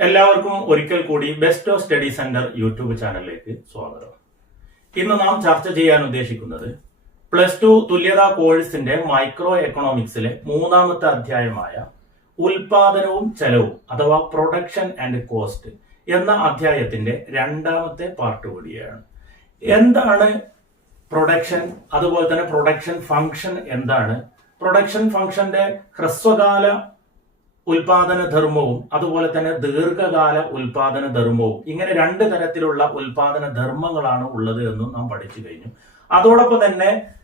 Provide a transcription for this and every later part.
എല്ലാവർക്കും ഒരിക്കൽ കൂടി best of study centre YouTube ചാനലിലേക്ക് സ്വാഗതം. ഇന്ന് നാം ചർച്ച ചെയ്യാൻ ഉദ്ദേശിക്കുന്നത് പ്ലസ് ടു തുല്യതാ കോഴ്സിന്റെ മൈക്രോ എക്കണോമിക്സിലെ മൂന്നാമത്തെ അധ്യായമായ ഉൽപാദനവും ചെലവും അഥവാ പ്രൊഡക്ഷൻ ആൻഡ് കോസ്റ്റ് എന്ന അധ്യായത്തിന്റെ രണ്ടാമത്തെ പാർട്ട് കൂടിയാണ്. എന്താണ് പ്രൊഡക്ഷൻ അതുപോലെ തന്നെ പ്രൊഡക്ഷൻ ഫംഗ്ഷൻ എന്താണ്? പ്രൊഡക്ഷൻ ഫംഗ്ഷന്റെ ഹ്രസ്വകാല ഉൽപാദന ധർമ്മവും അതുപോലെ തന്നെ ദീർഘകാല ഉൽപാദന ധർമ്മവും. ഇങ്ങനെ രണ്ട് തരത്തിലുള്ള ഉൽപാദന ധർമ്മങ്ങളാണ് ഉള്ളത് എന്നും നാം പഠിച്ചു കഴിഞ്ഞു. അതോടൊപ്പം തന്നെ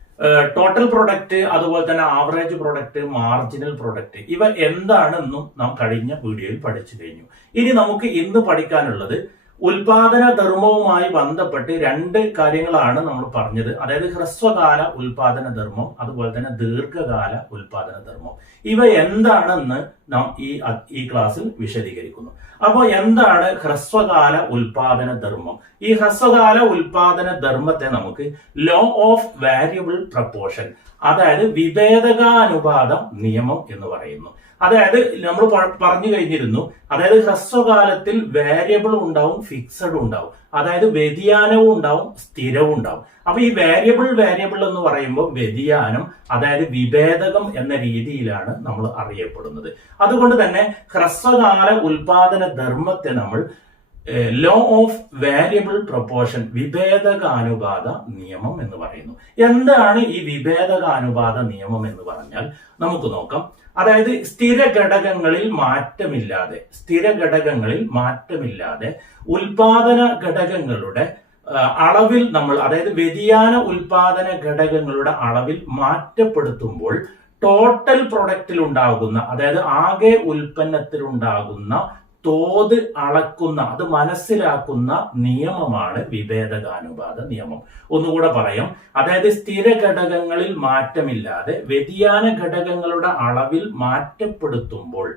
ടോട്ടൽ പ്രൊഡക്റ്റ് അതുപോലെ തന്നെ ആവറേജ് പ്രൊഡക്റ്റ് മാർജിനൽ പ്രൊഡക്റ്റ് ഇവ എന്താണെന്നും നാം കഴിഞ്ഞ വീഡിയോയിൽ പഠിച്ചു കഴിഞ്ഞു. ഇനി നമുക്ക് ഇന്ന് പഠിക്കാനുള്ളത് ഉൽപാദന ധർമ്മവുമായി ബന്ധപ്പെട്ട് രണ്ട് കാര്യങ്ങളാണ് നമ്മൾ പറഞ്ഞത്. അതായത് ഹ്രസ്വകാല ഉൽപാദന ധർമ്മം അതുപോലെ തന്നെ ദീർഘകാല ഉൽപാദന ധർമ്മം. ഇവ എന്താണെന്ന് നാം ഈ ഈ ക്ലാസ്സിൽ വിശദീകരിക്കുന്നു. അപ്പോൾ എന്താണ് ഹ്രസ്വകാല ഉൽപാദന ധർമ്മം? ഈ ഹ്രസ്വകാല ഉൽപാദന ധർമ്മത്തെ നമുക്ക് ലോ ഓഫ് വാരിയബിൾ പ്രപ്പോർഷൻ അതായത് വിഭേദകാനുപാതം നിയമം എന്ന് പറയുന്നു. അതായത് നമ്മൾ പറഞ്ഞു കഴിഞ്ഞിരുന്നു. അതായത് ഹ്രസ്വകാലത്തിൽ വേരിയബിൾ ഉണ്ടാവും ഫിക്സഡ് ഉണ്ടാവും. അതായത് വ്യതിയാനവും ഉണ്ടാവും സ്ഥിരവും ഉണ്ടാവും. അപ്പൊ ഈ വേരിയബിൾ വേരിയബിൾ എന്ന് പറയുമ്പോൾ വ്യതിയാനം അതായത് വിഭേദകം എന്ന രീതിയിലാണ് നമ്മൾ അറിയപ്പെടുന്നത്. അതുകൊണ്ട് തന്നെ ഹ്രസ്വകാല ഉൽപാദന ധർമ്മത്തെ നമ്മൾ ലോ ഓഫ് വാരിയബിൾ പ്രൊപ്പോർഷൻ വിഭേദകാനുപാത നിയമം എന്ന് പറയുന്നു. എന്താണ് ഈ വിഭേദകാനുപാത നിയമം എന്ന് പറഞ്ഞാൽ നമുക്ക് നോക്കാം. അതായത് സ്ഥിര ഘടകങ്ങളിൽ മാറ്റമില്ലാതെ സ്ഥിര ഘടകങ്ങളിൽ മാറ്റമില്ലാതെ ഉൽപാദന ഘടകങ്ങളുടെ അളവിൽ നമ്മൾ അതായത് വ്യതിയാന ഉൽപാദന ഘടകങ്ങളുടെ അളവിൽ മാറ്റപ്പെടുത്തുമ്പോൾ ടോട്ടൽ പ്രൊഡക്റ്റിൽ ഉണ്ടാകുന്ന അതായത് ആകെ ഉൽപ്പന്നത്തിൽ ഉണ്ടാകുന്ന തോത് അളക്കുന്ന അത് മനസ്സിലാക്കുന്ന നിയമമാണ് വിഭേദകാനുപാത നിയമം. ഒന്നുകൂടെ പറയാം. അതായത് സ്ഥിര ഘടകങ്ങളിൽ മാറ്റമില്ലാതെ വ്യതിയാന ഘടകങ്ങളുടെ അളവിൽ മാറ്റപ്പെടുത്തുമ്പോൾ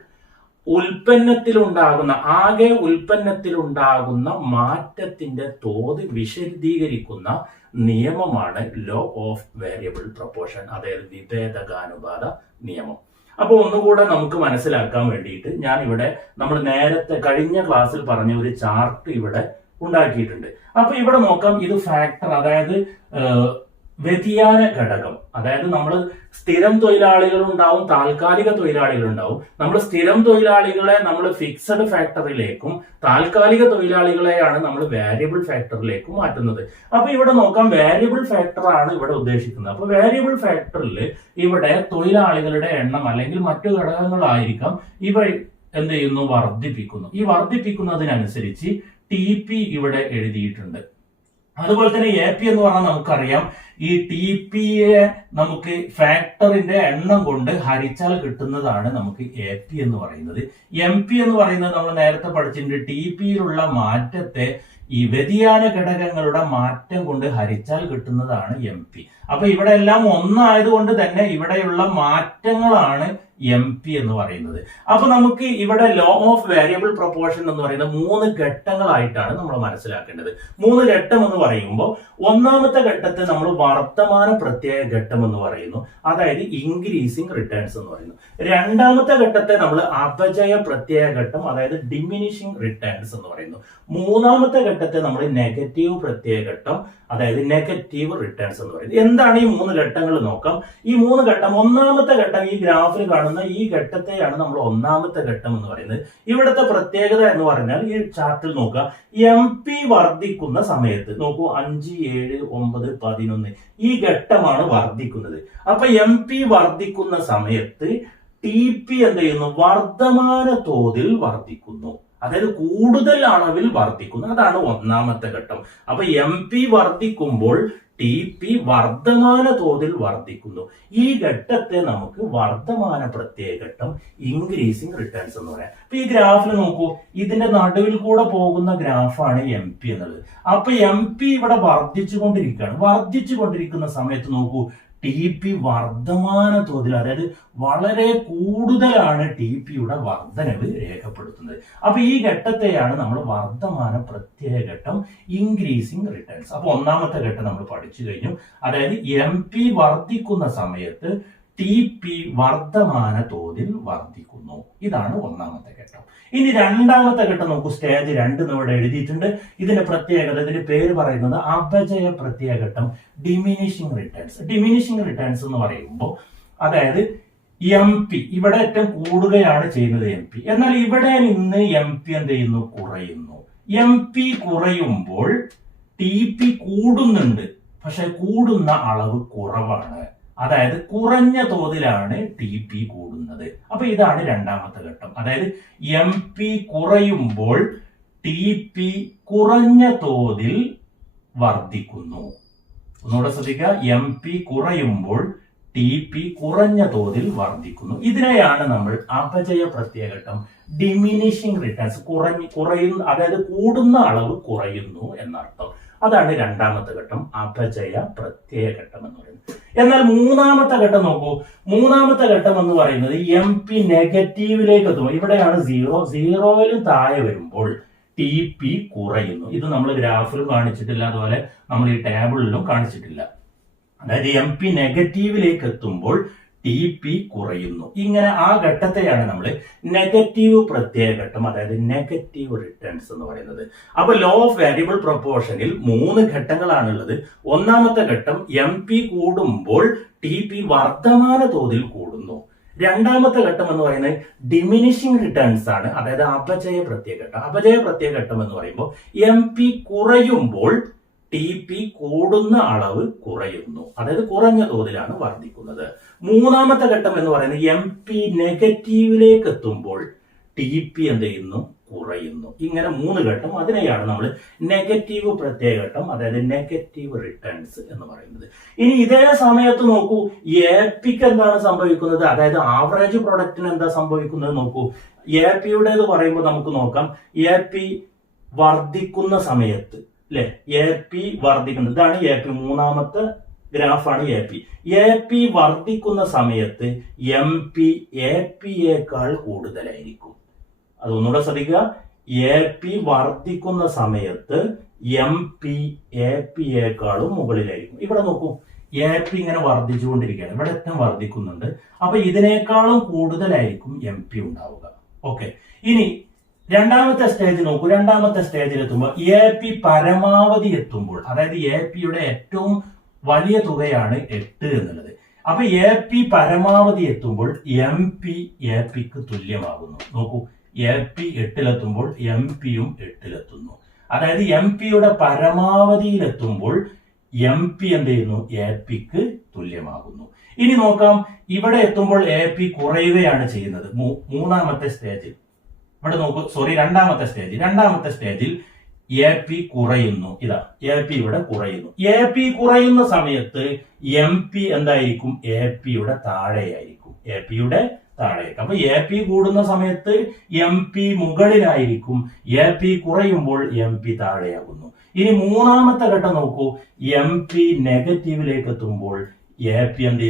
ഉൽപ്പന്നത്തിലുണ്ടാകുന്ന ആകെ ഉൽപ്പന്നത്തിലുണ്ടാകുന്ന മാറ്റത്തിന്റെ തോത് വിശദീകരിക്കുന്ന നിയമമാണ് ലോ ഓഫ് വേരിയബിൾ പ്രൊപ്പോർഷൻ അതായത് വിഭേദകാനുപാത നിയമം. അപ്പോൾ ഒന്നുകൂടെ നമുക്ക് മനസ്സിലാക്കാൻ വേണ്ടിയിട്ട് ഞാൻ ഇവിടെ നമ്മൾ നേരത്തെ കഴിഞ്ഞ ക്ലാസ്സിൽ പറഞ്ഞ ഒരു ചാർട്ട് ഇവിടെ ഉണ്ടാക്കിയിട്ടുണ്ട്. അപ്പൊ ഇവിടെ നോക്കാം ഇത് ഫാക്ടർ അതായത് വ്യതിയാന ഘടകം. അതായത് നമ്മൾ സ്ഥിരം തൊഴിലാളികൾ ഉണ്ടാവും താൽക്കാലിക തൊഴിലാളികൾ ഉണ്ടാവും നമ്മൾ സ്ഥിരം തൊഴിലാളികളെ നമ്മൾ ഫിക്സഡ് ഫാക്ടറിയിലേക്കും താൽക്കാലിക തൊഴിലാളികളെയാണ് നമ്മൾ വേരിയബിൾ ഫാക്ടറിലേക്കും മാറ്റുന്നത്. അപ്പൊ ഇവിടെ നോക്കാം വേരിയബിൾ ഫാക്ടർ ആണ് ഇവിടെ ഉദ്ദേശിക്കുന്നത്. അപ്പൊ വേരിയബിൾ ഫാക്ടറിൽ ഇവിടെ തൊഴിലാളികളുടെ എണ്ണം അല്ലെങ്കിൽ മറ്റു ഘടകങ്ങളായിരിക്കാം ഇവ എന്ത് ചെയ്യുന്നു? വർദ്ധിപ്പിക്കുന്നു. ഈ വർദ്ധിപ്പിക്കുന്നതിനനുസരിച്ച് ടി പി ഇവിടെ എഴുതിയിട്ടുണ്ട്. അതുപോലെ തന്നെ എ പി എന്ന് പറഞ്ഞാൽ നമുക്കറിയാം ഈ ടി പി എ നമുക്ക് ഫാക്ടറിന്റെ എണ്ണം കൊണ്ട് ഹരിച്ചാൽ കിട്ടുന്നതാണ് നമുക്ക് എ പി എന്ന് പറയുന്നത്. എം പി എന്ന് പറയുന്നത് നമ്മൾ നേരത്തെ പഠിച്ചിട്ടുണ്ട് ടി പിയിലുള്ള മാറ്റത്തെ ഈ വ്യതിയാന ഘടകങ്ങളുടെ മാറ്റം കൊണ്ട് ഹരിച്ചാൽ കിട്ടുന്നതാണ് എം പി അപ്പൊ ഇവിടെ എല്ലാം ഒന്നായതുകൊണ്ട് തന്നെ ഇവിടെയുള്ള മാറ്റങ്ങളാണ് എം പി എന്ന് പറയുന്നത്. അപ്പൊ നമുക്ക് ഇവിടെ ലോ ഓഫ് വേരിയബിൾ പ്രൊപ്പോർഷൻ എന്ന് പറയുന്ന മൂന്ന് ഘട്ടങ്ങളായിട്ടാണ് നമ്മൾ മനസ്സിലാക്കേണ്ടത്. മൂന്ന് ഘട്ടം എന്ന് പറയുമ്പോൾ ഒന്നാമത്തെ ഘട്ടത്തെ നമ്മൾ വർത്തമാന പ്രത്യയ ഘട്ടം എന്ന് പറയുന്നു. അതായത് ഇൻക്രീസിങ് റിട്ടേൺസ് എന്ന് പറയുന്നു. രണ്ടാമത്തെ ഘട്ടത്തെ നമ്മൾ അപജയ പ്രത്യയ ഘട്ടം അതായത് ഡിമിനിഷിങ് റിട്ടേൺസ് എന്ന് പറയുന്നു. മൂന്നാമത്തെ ഘട്ടത്തെ നമ്മൾ നെഗറ്റീവ് പ്രത്യയ ഘട്ടം അതായത് നെഗറ്റീവ് റിട്ടേൺസ് എന്ന് പറയുന്നത് എന്താണ് ഈ മൂന്ന് ഘട്ടങ്ങൾ നോക്കാം? ഈ മൂന്ന് ഘട്ടം ഒന്നാമത്തെ ഘട്ടം ഈ ഗ്രാഫിൽ കാണുന്ന ഈ ഘട്ടത്തെയാണ് നമ്മൾ ഒന്നാമത്തെ ഘട്ടം എന്ന് പറയുന്നത്. ഇവിടുത്തെ പ്രത്യേകത എന്ന് പറഞ്ഞാൽ ഈ ചാർട്ടിൽ നോക്കുക. എം വർദ്ധിക്കുന്ന സമയത്ത് നോക്കൂ അഞ്ച് ഏഴ് ഒമ്പത് പതിനൊന്ന് ഈ ഘട്ടമാണ് വർദ്ധിക്കുന്നത്. അപ്പൊ എം പി വർദ്ധിക്കുന്ന സമയത്ത് ടി പി എന്ത് ചെയ്യുന്നു? വർദ്ധമാന തോതിൽ വർദ്ധിക്കുന്നു. അതായത് കൂടുതൽ അളവിൽ വർദ്ധിക്കുന്നു. അതാണ് ഒന്നാമത്തെ ഘട്ടം. അപ്പൊ എം പി വർദ്ധിക്കുമ്പോൾ ടി പി വർദ്ധമാന തോതിൽ വർദ്ധിക്കുന്നു. ഈ ഘട്ടത്തെ നമുക്ക് വർദ്ധമാന പ്രത്യേക ഘട്ടം ഇൻക്രീസിങ് റിട്ടേൺസ് എന്ന് പറയാം. അപ്പൊ ഈ ഗ്രാഫിൽ നോക്കൂ. ഇതിന്റെ നടുവിൽ കൂടെ പോകുന്ന ഗ്രാഫാണ് എം പി എന്നുള്ളത്. അപ്പൊ എം പി ഇവിടെ വർദ്ധിച്ചു കൊണ്ടിരിക്കുകയാണ് വർദ്ധിച്ചു കൊണ്ടിരിക്കുന്ന സമയത്ത് നോക്കൂ. ടി പി വർദ്ധമാന തോതിൽ അതായത് വളരെ കൂടുതലാണ് ടി പിയുടെ വർധനവ് രേഖപ്പെടുത്തുന്നത്. അപ്പൊ ഈ ഘട്ടത്തെയാണ് നമ്മൾ വർദ്ധമാന പ്രത്യേക ഘട്ടം ഇൻക്രീസിങ് റിട്ടേൺസ് അപ്പൊ ഒന്നാമത്തെ ഘട്ടം നമ്മൾ പഠിച്ചു കഴിഞ്ഞു. അതായത് എം പി വർദ്ധിക്കുന്ന സമയത്ത് ടി പി വർദ്ധമാന തോതിൽ വർദ്ധിക്കുന്നു. ഇതാണ് ഒന്നാമത്തെ ഘട്ടം. ഇനി രണ്ടാമത്തെ ഘട്ടം നോക്കൂ. സ്റ്റേജ് രണ്ട് ഇവിടെ എഴുതിയിട്ടുണ്ട്. ഇതിന്റെ പ്രത്യേകത ഇതിന്റെ പേര് പറയുന്നത് അപജയ പ്രത്യേക ഘട്ടം ഡിമിനിഷിംഗ് റിട്ടേൺസ് ഡിമിനിഷിംഗ് റിട്ടേൺസ് എന്ന് പറയുമ്പോൾ അതായത് എം പി ഇവിടെ ഏറ്റവും കൂടുകയാണ് ചെയ്യുന്നത് എം പി എന്നാൽ ഇവിടെ നിന്ന് എം പി എന്ത് ചെയ്യുന്നു? കുറയുന്നു. എം പി കുറയുമ്പോൾ ടി പി കൂടുന്നുണ്ട്. പക്ഷെ കൂടുന്ന അളവ് കുറവാണ്. അതായത് കുറഞ്ഞ തോതിലാണ് ടി പി കൂടുന്നത്. അപ്പൊ ഇതാണ് രണ്ടാമത്തെ ഘട്ടം. അതായത് എം പി കുറയുമ്പോൾ ടി പി കുറഞ്ഞ തോതിൽ വർദ്ധിക്കുന്നു. ഒന്നുകൂടെ ശ്രദ്ധിക്കുക. എം പി കുറയുമ്പോൾ ടി പി കുറഞ്ഞ തോതിൽ വർദ്ധിക്കുന്നു. ഇതിനെയാണ് നമ്മൾ അപജയ പ്രത്യേകഘട്ടം ഡിമിനിഷിംഗ് റിട്ടേൺസ് കുറഞ്ഞ് കുറയുന്ന അതായത് കൂടുന്ന അളവ് കുറയുന്നു എന്നർത്ഥം. അതാണ് രണ്ടാമത്തെ ഘട്ടം അപജയ പ്രത്യയ ഘട്ടം എന്ന് പറയുന്നത്. എന്നാൽ മൂന്നാമത്തെ ഘട്ടം നോക്കൂ. മൂന്നാമത്തെ ഘട്ടം എന്ന് പറയുന്നത് എം പി നെഗറ്റീവിലേക്ക് എത്തും. ഇവിടെയാണ് സീറോ സീറോയിലും താഴെ വരുമ്പോൾ ടി പി കുറയുന്നു. ഇത് നമ്മൾ ഗ്രാഫിലും കാണിച്ചിട്ടില്ല. അതുപോലെ നമ്മൾ ഈ ടേബിളിലും കാണിച്ചിട്ടില്ല. അതായത് എം പി നെഗറ്റീവിലേക്ക് എത്തുമ്പോൾ ടി പി കുറയുന്നു. ഇങ്ങനെ ആ ഘട്ടത്തെയാണ് നമ്മൾ നെഗറ്റീവ് പ്രത്യേക ഘട്ടം അതായത് നെഗറ്റീവ് റിട്ടേൺസ് എന്ന് പറയുന്നത്. അപ്പൊ ലോ ഓഫ് വേരിയബിൾ പ്രൊപ്പോർഷനിൽ മൂന്ന് ഘട്ടങ്ങളാണുള്ളത്. ഒന്നാമത്തെ ഘട്ടം എം പി കൂടുമ്പോൾ ടി പി വർദ്ധമാന തോതിൽ കൂടുന്നു. രണ്ടാമത്തെ ഘട്ടം എന്ന് പറയുന്നത് ഡിമിനിഷിംഗ് റിട്ടേൺസ് ആണ്. അതായത് അപജയ പ്രത്യേക ഘട്ടം. അപജയ പ്രത്യേക ഘട്ടം എന്ന് പറയുമ്പോൾ എം പി കുറയുമ്പോൾ ടി പി കൂടുന്ന അളവ് കുറയുന്നു. അതായത് കുറഞ്ഞ തോതിലാണ് വർദ്ധിക്കുന്നത്. മൂന്നാമത്തെ ഘട്ടം എന്ന് പറയുന്നത് എം പി നെഗറ്റീവിലേക്ക് എത്തുമ്പോൾ ടി പി എന്ത് ചെയ്യുന്നു? കുറയുന്നു. ഇങ്ങനെ മൂന്ന് ഘട്ടം അതിനെയാണ് നമ്മൾ നെഗറ്റീവ് പ്രത്യേക ഘട്ടം അതായത് നെഗറ്റീവ് റിട്ടേൺസ് എന്ന് പറയുന്നത്. ഇനി ഇതേ സമയത്ത് നോക്കൂ. എ പിക്ക് എന്താണ് സംഭവിക്കുന്നത്? അതായത് ആവറേജ് പ്രൊഡക്റ്റിന് എന്താ സംഭവിക്കുന്നത് നോക്കൂ. എ പിയുടേത് പറയുമ്പോൾ നമുക്ക് നോക്കാം. എ പി വർദ്ധിക്കുന്ന സമയത്ത് അല്ലെ എ പി വർദ്ധിക്കുന്നത് ഇതാണ് എ പി മൂന്നാമത്തെ ഗ്രാഫാണ് എ പി എ പി വർദ്ധിക്കുന്ന സമയത്ത് എം പി എ പിയേക്കാൾ കൂടുതലായിരിക്കും. അതൊന്നുകൂടെ ശ്രദ്ധിക്കുക. എ പി വർദ്ധിക്കുന്ന സമയത്ത് എം പി എ പിയേക്കാളും മുകളിലായിരിക്കും. ഇവിടെ നോക്കൂ. എ പി ഇങ്ങനെ വർദ്ധിച്ചുകൊണ്ടിരിക്കുകയാണ്. ഇവിടെ ഏറ്റവും വർദ്ധിക്കുന്നുണ്ട്. അപ്പൊ ഇതിനേക്കാളും കൂടുതലായിരിക്കും എം പി ഉണ്ടാവുക. ഓക്കെ ഇനി രണ്ടാമത്തെ സ്റ്റേജ് നോക്കൂ. രണ്ടാമത്തെ സ്റ്റേജിൽ എത്തുമ്പോൾ എ പി പരമാവധി എത്തുമ്പോൾ അതായത് എ പിയുടെ ഏറ്റവും വലിയ തുകയാണ് എട്ട് എന്നുള്ളത്. അപ്പൊ എ പി പരമാവധി എത്തുമ്പോൾ എം പി എ പിക്ക് തുല്യമാകുന്നു. നോക്കൂ. എ പി എട്ടിലെത്തുമ്പോൾ എം പിയും എട്ടിലെത്തുന്നു. അതായത് എം പിയുടെ പരമാവധിയിലെത്തുമ്പോൾ എം പി എന്ത് ചെയ്യുന്നു? എ പിക്ക് തുല്യമാകുന്നു. ഇനി നോക്കാം. ഇവിടെ എത്തുമ്പോൾ എ പി കുറയുകയാണ് ചെയ്യുന്നത്. മൂന്നാമത്തെ സ്റ്റേജിൽ ഇവിടെ നോക്കൂ. സോറി രണ്ടാമത്തെ സ്റ്റേജ് രണ്ടാമത്തെ സ്റ്റേജിൽ എ പി കുറയുന്നു. ഇതാ എ പി ഇവിടെ കുറയുന്നു. എ പി കുറയുന്ന സമയത്ത് എം പി എന്തായിരിക്കും? എ പിയുടെ താഴെയായിരിക്കും. എ പിയുടെ താഴേക്ക് അപ്പൊ എ പി കൂടുന്ന സമയത്ത് എം പി മുകളിലായിരിക്കും. എ പി കുറയുമ്പോൾ എം പി താഴെയാകുന്നു. ഇനി മൂന്നാമത്തെ ഘട്ടം നോക്കൂ. എം പി നെഗറ്റീവിലേക്ക് എത്തുമ്പോൾ എ പി എന്ത്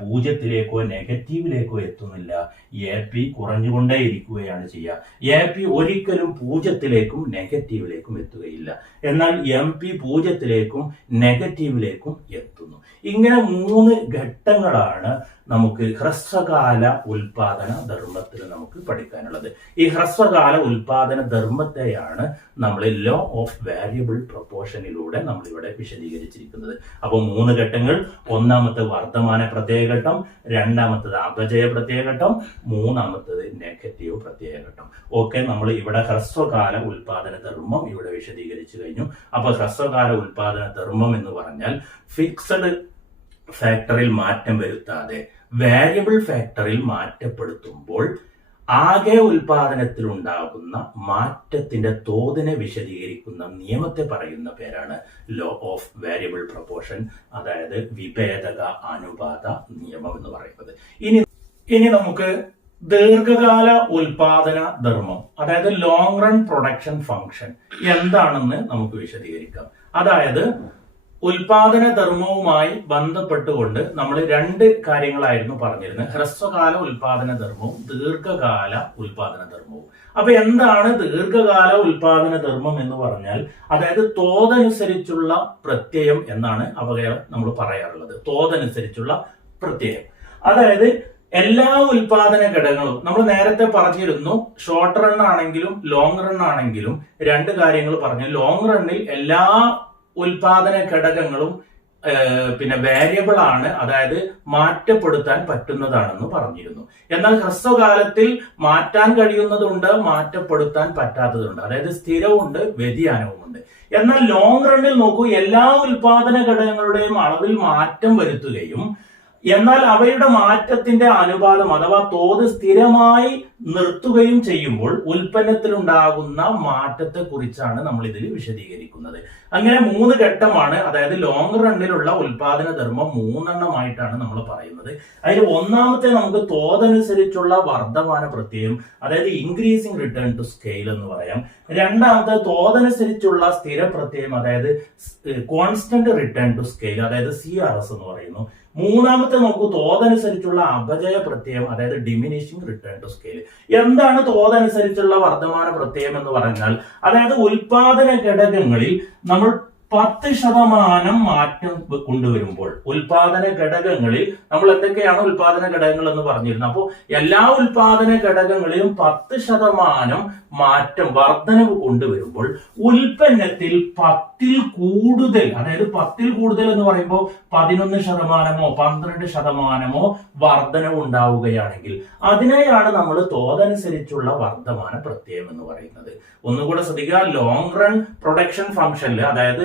പൂജ്യത്തിലേക്കോ നെഗറ്റീവിലേക്കോ എത്തുന്നില്ല. എ പി കുറഞ്ഞുകൊണ്ടേ ഇരിക്കുകയാണ് ചെയ്യുക. എ പി ഒരിക്കലും പൂജ്യത്തിലേക്കും നെഗറ്റീവിലേക്കും എത്തുകയില്ല. എന്നാൽ എം പി പൂജ്യത്തിലേക്കും നെഗറ്റീവിലേക്കും എത്തുന്നു. ഇങ്ങനെ മൂന്ന് ഘട്ടങ്ങളാണ് നമുക്ക് ഹ്രസ്വകാല ഉൽപാദന ധർമ്മത്തിൽ നമുക്ക് പഠിക്കാനുള്ളത്. ഈ ഹ്രസ്വകാല ഉൽപാദന ധർമ്മത്തെയാണ് നമ്മൾ ലോ ഓഫ് വാല്യുബിൾ പ്രൊപ്പോർഷനിലൂടെ നമ്മൾ ഇവിടെ വിശദീകരിച്ചിരിക്കുന്നത്. അപ്പോൾ മൂന്ന് ഘട്ടങ്ങൾ. ഒന്നാമത്തെ വർദ്ധമാന പ്രത്യേക ഘട്ടം രണ്ടാമത്തത് അപജയ പ്രത്യേക ഘട്ടം മൂന്നാമത്തത് നെഗറ്റീവ് പ്രത്യേക ഘട്ടം. ഓക്കെ നമ്മൾ ഇവിടെ ഹ്രസ്വകാല ഉൽപാദന ധർമ്മം ഇവിടെ വിശദീകരിച്ചു കഴിഞ്ഞു. അപ്പോൾ ഹ്രസ്വകാല ഉൽപാദന ധർമ്മം എന്ന് പറഞ്ഞാൽ ഫിക്സഡ് ഫാക്ടറിൽ മാറ്റം വരുത്താതെ വാരിയബിൾ ഫാക്ടറിൽ മാറ്റപ്പെടുത്തുമ്പോൾ ആകെ ഉൽപാദനത്തിലുണ്ടാകുന്ന മാറ്റത്തിന്റെ തോതിനെ വിശദീകരിക്കുന്ന നിയമത്തെ പറയുന്ന പേരാണ് ലോ ഓഫ് വേരിയബിൾ പ്രൊപ്പോർഷൻ അതായത് വിഭേദക അനുപാത നിയമം എന്ന് പറയുന്നത്. ഇനി ഇനി നമുക്ക് ദീർഘകാല ഉൽപാദന ധർമ്മം അതായത് ലോങ് റൺ പ്രൊഡക്ഷൻ ഫംഗ്ഷൻ എന്താണെന്ന് നമുക്ക് വിശദീകരിക്കാം. അതായത് ഉൽപാദന ധർമ്മവുമായി ബന്ധപ്പെട്ടുകൊണ്ട് നമ്മൾ രണ്ട് കാര്യങ്ങളായിരുന്നു പറഞ്ഞിരുന്നത്. ഹ്രസ്വകാല ഉൽപാദന ധർമ്മവും ദീർഘകാല ഉൽപാദന ധർമ്മവും അപ്പൊ എന്താണ് ദീർഘകാല ഉൽപാദന ധർമ്മം എന്ന് പറഞ്ഞാൽ അതായത് തോതനുസരിച്ചുള്ള പ്രത്യയം എന്നാണ് അവയെ നമ്മൾ പറയാറുള്ളത്. തോതനുസരിച്ചുള്ള പ്രത്യയം. അതായത് എല്ലാ ഉൽപാദന ഘടകങ്ങളും നമ്മൾ നേരത്തെ പറഞ്ഞിരുന്നു ഷോർട്ട് റൺ ആണെങ്കിലും ലോങ് റൺ ആണെങ്കിലും രണ്ട് കാര്യങ്ങൾ പറഞ്ഞു. ലോങ് റണ്ണിൽ എല്ലാ ഉൽപാദന ഘടകങ്ങളും പിന്നെ വേരിയബിൾ ആണ് അതായത് മാറ്റപ്പെടുത്താൻ പറ്റുന്നതാണെന്ന് പറഞ്ഞിരുന്നു. എന്നാൽ ഹ്രസ്വകാലത്തിൽ മാറ്റാൻ കഴിയുന്നതുണ്ട് മാറ്റപ്പെടുത്താൻ പറ്റാത്തതുണ്ട്. അതായത് സ്ഥിരവുമുണ്ട് വ്യതിയാനവുമുണ്ട്. എന്നാൽ ലോങ് റണ്ണിൽ നോക്കൂ എല്ലാ ഉൽപാദന ഘടകങ്ങളുടെയും അളവിൽ മാറ്റം വരുത്തുകയും എന്നാൽ അവയുടെ മാറ്റത്തിന്റെ അനുപാതം അഥവാ തോത് സ്ഥിരമായി നിർത്തുകയും ചെയ്യുമ്പോൾ ഉൽപ്പന്നത്തിലുണ്ടാകുന്ന മാറ്റത്തെ കുറിച്ചാണ് നമ്മൾ ഇതിൽ വിശദീകരിക്കുന്നത്. അങ്ങനെ മൂന്ന് ഘട്ടമാണ് അതായത് ലോങ് റണ്ണിലുള്ള ഉൽപാദന ധർമ്മം മൂന്നെണ്ണമായിട്ടാണ് നമ്മൾ പറയുന്നത്. അതിൽ ഒന്നാമത്തെ നമുക്ക് തോതനുസരിച്ചുള്ള വർദ്ധമാന പ്രത്യയം അതായത് ഇൻക്രീസിംഗ് റിട്ടേൺ ടു സ്കെയിൽ എന്ന് പറയാം. രണ്ടാമത്തെ തോതനുസരിച്ചുള്ള സ്ഥിര പ്രത്യയം അതായത് കോൺസ്റ്റന്റ് റിട്ടേൺ ടു സ്കെയിൽ അതായത് സി ആർ എസ് എന്ന് പറയുന്നു. മൂന്നാമത്തെ നമുക്ക് തോതനുസരിച്ചുള്ള അപജയ പ്രത്യയം അതായത് ഡിമിനിഷിംഗ് റിട്ടേൺ ടു സ്കെയിൽ എന്താണ് തോതനുസരിച്ചുള്ള വർദ്ധമാന പ്രത്യയം എന്ന് പറഞ്ഞാൽ അതായത് ഉൽപാദന ഘടകങ്ങളിൽ നമ്മൾ പത്ത് ശതമാനം മാറ്റം കൊണ്ടുവരുമ്പോൾ ഉൽപാദന ഘടകങ്ങളിൽ നമ്മൾ എന്തൊക്കെയാണ് ഉൽപാദന ഘടകങ്ങൾ എന്ന് പറഞ്ഞിരുന്നത്? അപ്പോൾ എല്ലാ ഉൽപാദന ഘടകങ്ങളിലും പത്ത് ശതമാനം മാറ്റം വർധനവ് കൊണ്ടുവരുമ്പോൾ ഉൽപ്പന്നത്തിൽ പത്തിൽ കൂടുതൽ അതായത് പത്തിൽ കൂടുതൽ എന്ന് പറയുമ്പോൾ പതിനൊന്ന് ശതമാനമോ പന്ത്രണ്ട് ശതമാനമോ വർധനവ് ഉണ്ടാവുകയാണെങ്കിൽ അതിനെയാണ് നമ്മൾ തോതനുസരിച്ചുള്ള വർദ്ധമാന പ്രത്യയം എന്ന് പറയുന്നത്. ഒന്നുകൂടെ ശ്രദ്ധിക്കുക ലോങ് റൺ പ്രൊഡക്ഷൻ ഫംഗ്ഷനിൽ അതായത്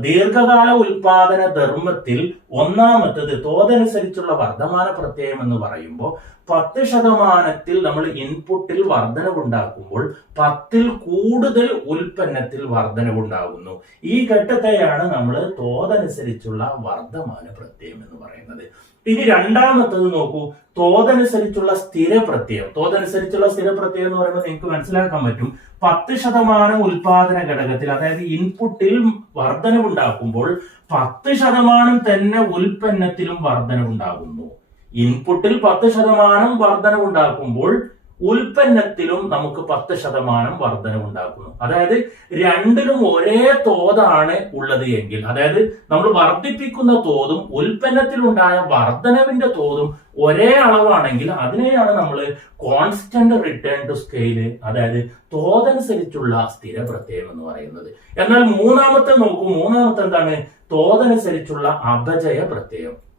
ദീർഘകാല ഉൽപാദന ധർമ്മത്തിൽ ഒന്നാമത്തത് തോതനുസരിച്ചുള്ള വർദ്ധമാന പ്രത്യയം എന്ന് പറയുമ്പോൾ പത്ത് ശതമാനത്തിൽ നമ്മൾ ഇൻപുട്ടിൽ വർധനവുണ്ടാക്കുമ്പോൾ പത്തിൽ കൂടുതൽ ഉൽപ്പന്നത്തിൽ വർധനവുണ്ടാകുന്നു. ഈ ഘട്ടത്തെയാണ് നമ്മൾ തോതനുസരിച്ചുള്ള വർദ്ധമാന പ്രത്യയം എന്ന് പറയുന്നത്. ഇനി രണ്ടാമത്തത് നോക്കൂ. തോതനുസരിച്ചുള്ള സ്ഥിര പ്രത്യയം. തോതനുസരിച്ചുള്ള സ്ഥിര പ്രത്യയം എന്ന് പറയുമ്പോൾ നിങ്ങൾക്ക് മനസ്സിലാക്കാൻ പറ്റും. പത്ത് ശതമാനം ഉൽപാദന ഘടകത്തിൽ അതായത് ഇൻപുട്ടിൽ വർധനവുണ്ടാക്കുമ്പോൾ പത്ത് ശതമാനം തന്നെ ഉൽപ്പന്നത്തിലും വർധനവുണ്ടാകുന്നു. ഇൻപുട്ടിൽ പത്ത് ശതമാനം വർധനവുണ്ടാക്കുമ്പോൾ ഉൽപ്പന്നത്തിലും നമുക്ക് പത്ത് ശതമാനം വർധനവുണ്ടാക്കുന്നു അതായത് രണ്ടിലും ഒരേ തോതാണ് ഉള്ളത് എങ്കിൽ അതായത് നമ്മൾ വർദ്ധിപ്പിക്കുന്ന തോതും ഉൽപ്പന്നത്തിലുണ്ടായ വർധനവിന്റെ തോതും ഒരേ അളവാണെങ്കിൽ അതിനെയാണ് നമ്മൾ കോൺസ്റ്റന്റ് റിട്ടേൺ ടു സ്കെയിൽ അതായത് തോതനുസരിച്ചുള്ള സ്ഥിര പ്രത്യയം എന്ന് പറയുന്നത്. എന്നാൽ മൂന്നാമത്തെ നോക്കൂ മൂന്നാമത്തെ എന്താണ്? തോതനുസരിച്ചുള്ള അപജയ പ്രത്യയം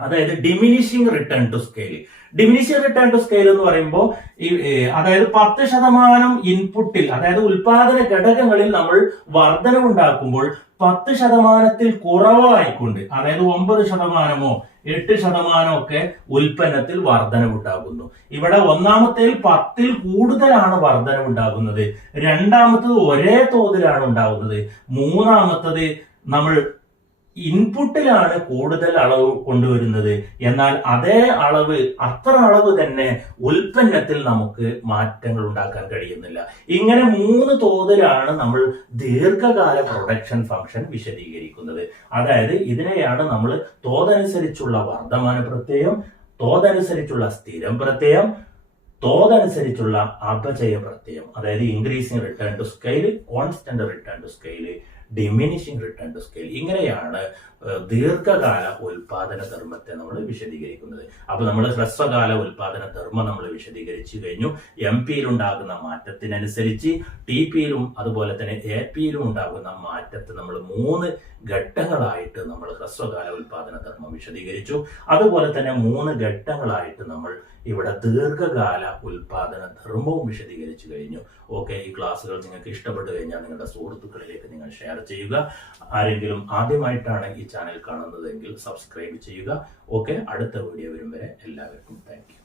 അതായത് diminishing return to scale diminishing return to scale എന്ന് പറയുമ്പോൾ ഈ അതായത് പത്ത് ശതമാനം ഇൻപുട്ടിൽ അതായത് ഉൽപാദന ഘടകങ്ങളിൽ നമ്മൾ വർധനവുണ്ടാക്കുമ്പോൾ പത്ത് ശതമാനത്തിൽ കുറവായിക്കൊണ്ട് അതായത് ഒമ്പത് ശതമാനമോ എട്ട് ശതമാനമോ ഒക്കെ ഉൽപ്പന്നത്തിൽ വർധനവുണ്ടാകുന്നു ഇവിടെ ഒന്നാമത്തേൽ പത്തിൽ കൂടുതലാണ് വർധനവുണ്ടാകുന്നത് രണ്ടാമത്തത് ഒരേ തോതിലാണ് ഉണ്ടാകുന്നത്. മൂന്നാമത്തത് നമ്മൾ ഇൻപുട്ടിലാണ് കൂടുതൽ അളവ് കൊണ്ടുവരുന്നത്. എന്നാൽ അതേ അളവ് അത്ര അളവ് തന്നെ ഉൽപ്പന്നത്തിൽ നമുക്ക് മാറ്റങ്ങൾ ഉണ്ടാക്കാൻ കഴിയുന്നില്ല. ഇങ്ങനെ മൂന്ന് തോതിലാണ് നമ്മൾ ദീർഘകാല പ്രൊഡക്ഷൻ ഫംഗ്ഷൻ വിശദീകരിക്കുന്നത്. അതായത് ഇതിനെയാണ് നമ്മൾ തോതനുസരിച്ചുള്ള വർദ്ധമാന പ്രത്യയം തോതനുസരിച്ചുള്ള സ്ഥിരം പ്രത്യയം തോതനുസരിച്ചുള്ള അപചയ പ്രത്യയം. അതായത് increasing return to scale constant return to scale diminishing return to scale ഇങ്ങനെയാണ് ദീർഘകാല ഉൽപാദന ധർമ്മത്തെ നമ്മൾ വിശദീകരിക്കുന്നത്. അപ്പോൾ നമ്മൾ ഹ്രസ്വകാല ഉൽപാദന ധർമ്മം നമ്മൾ വിശദീകരിച്ചു കഴിഞ്ഞു. എം പിയിലുണ്ടാകുന്ന മാറ്റത്തിനനുസരിച്ച് ടി പിയിലും അതുപോലെ തന്നെ എ പിയിലും ഉണ്ടാകുന്ന മാറ്റത്തെ നമ്മൾ മൂന്ന് ഘട്ടങ്ങളായിട്ട് നമ്മൾ ഹ്രസ്വകാല ഉൽപാദന ധർമ്മം വിശദീകരിച്ചു. അതുപോലെ തന്നെ മൂന്ന് ഘട്ടങ്ങളായിട്ട് നമ്മൾ ഇവിടെ ദീർഘകാല ഉൽപാദന ധർമ്മവും വിശദീകരിച്ചു കഴിഞ്ഞു. ഓക്കെ ഈ ക്ലാസ്സുകൾ നിങ്ങൾക്ക് ഇഷ്ടപ്പെട്ടു കഴിഞ്ഞാൽ നിങ്ങളുടെ സുഹൃത്തുക്കളിലേക്ക് നിങ്ങൾ ഷെയർ ചെയ്യുക. ആരെങ്കിലും ആദ്യമായിട്ടാണ് ഈ ചാനൽ കാണുന്നതെങ്കിൽ സബ്സ്ക്രൈബ് ചെയ്യുക. ഓക്കെ അടുത്ത വീഡിയോ വരും വരെ എല്ലാവർക്കും താങ്ക്